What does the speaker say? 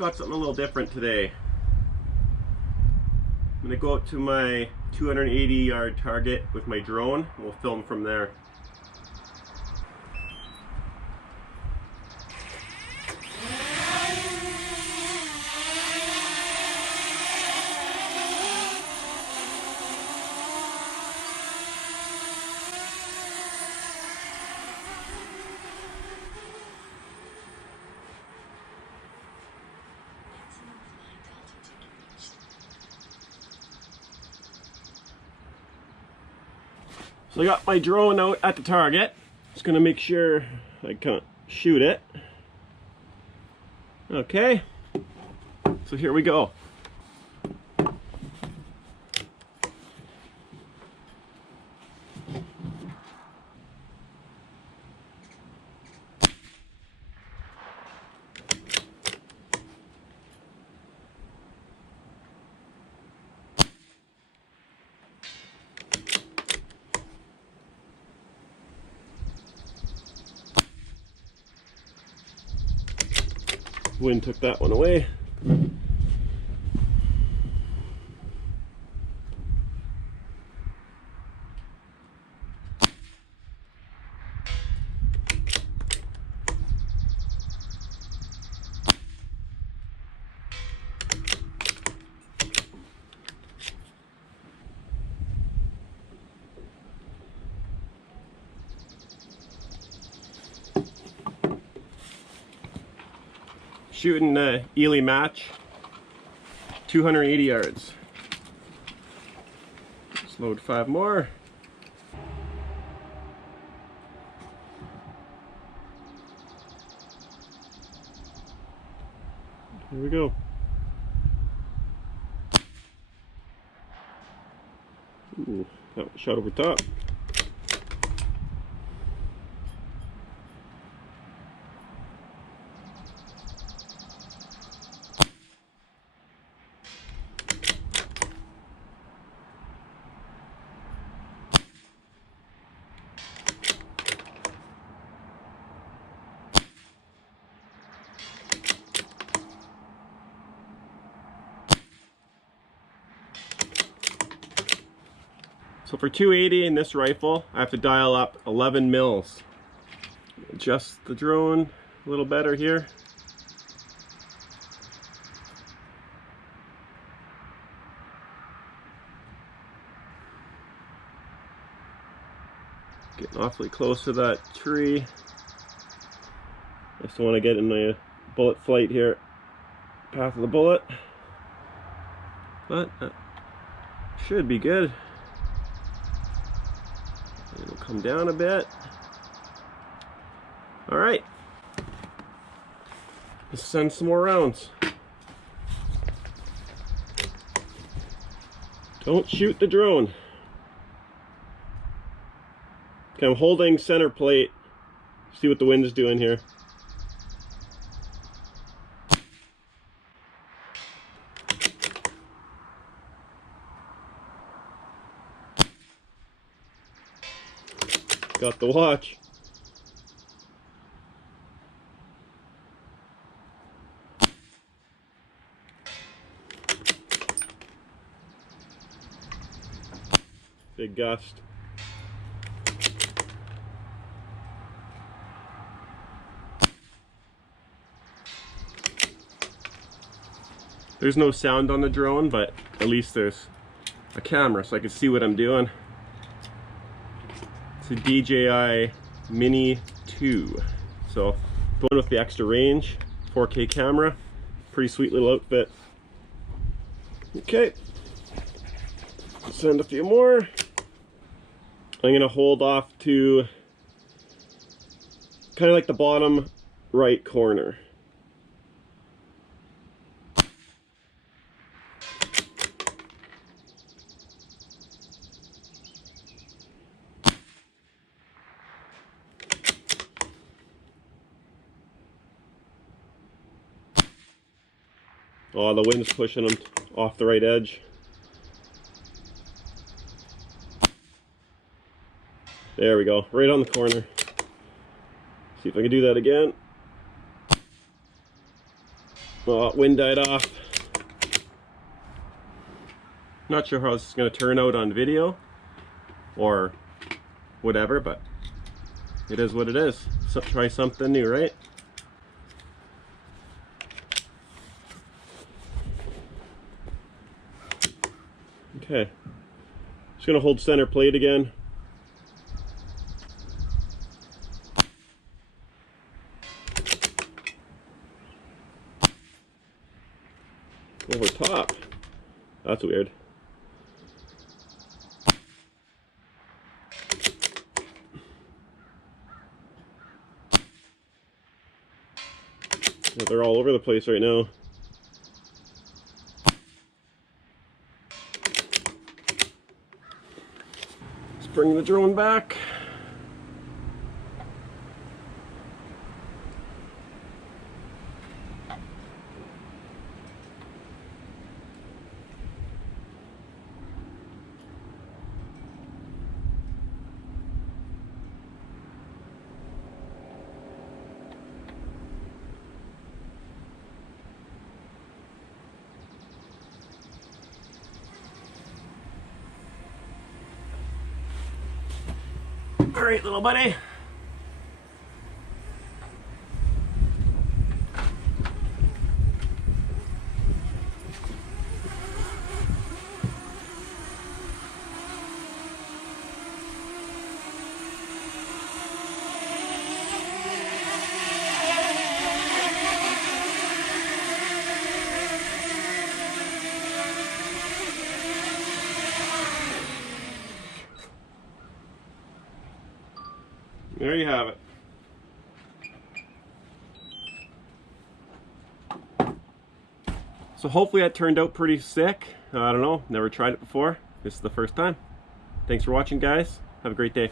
got something a little different today. I'm going to go out to my 280 yard target with my drone and we'll film from there. So I got my drone out at the target. Just gonna make sure I can't shoot it. Okay, so here we go. Wind took that one away. Shooting the Ely match, 280 yards. Let's load 5 more. Here we go. Ooh, that one shot over top. So for 280 in this rifle, I have to dial up 11 mils. Adjust the drone a little better here. Getting awfully close to that tree. I just want to get in my bullet flight here. Path of the bullet. But that should be good. It'll come down a bit. All right. Let's send some more rounds. Don't shoot the drone. Okay, I'm holding center plate. See what the wind is doing here. Got the watch. Big gust. There's no sound on the drone, but at least there's a camera so I can see what I'm doing. It's a DJI Mini 2. So going with the extra range, 4K camera, pretty sweet little outfit. Okay, send a few more. I'm gonna hold off to kind of like the bottom right corner. Oh, the wind's pushing them off the right edge. There we go, right on the corner. See if I can do that again. Well, wind died off. Not sure how this is going to turn out on video or whatever, but it is what it is. So try something new, right? Okay, just going to hold center plate again. Over top. That's weird. Yeah, they're all over the place right now. Let's bring the drone back. All right, little buddy. There you have it. So hopefully that turned out pretty sick. I don't know, never tried it before. This is the first time. Thanks for watching, guys. Have a great day.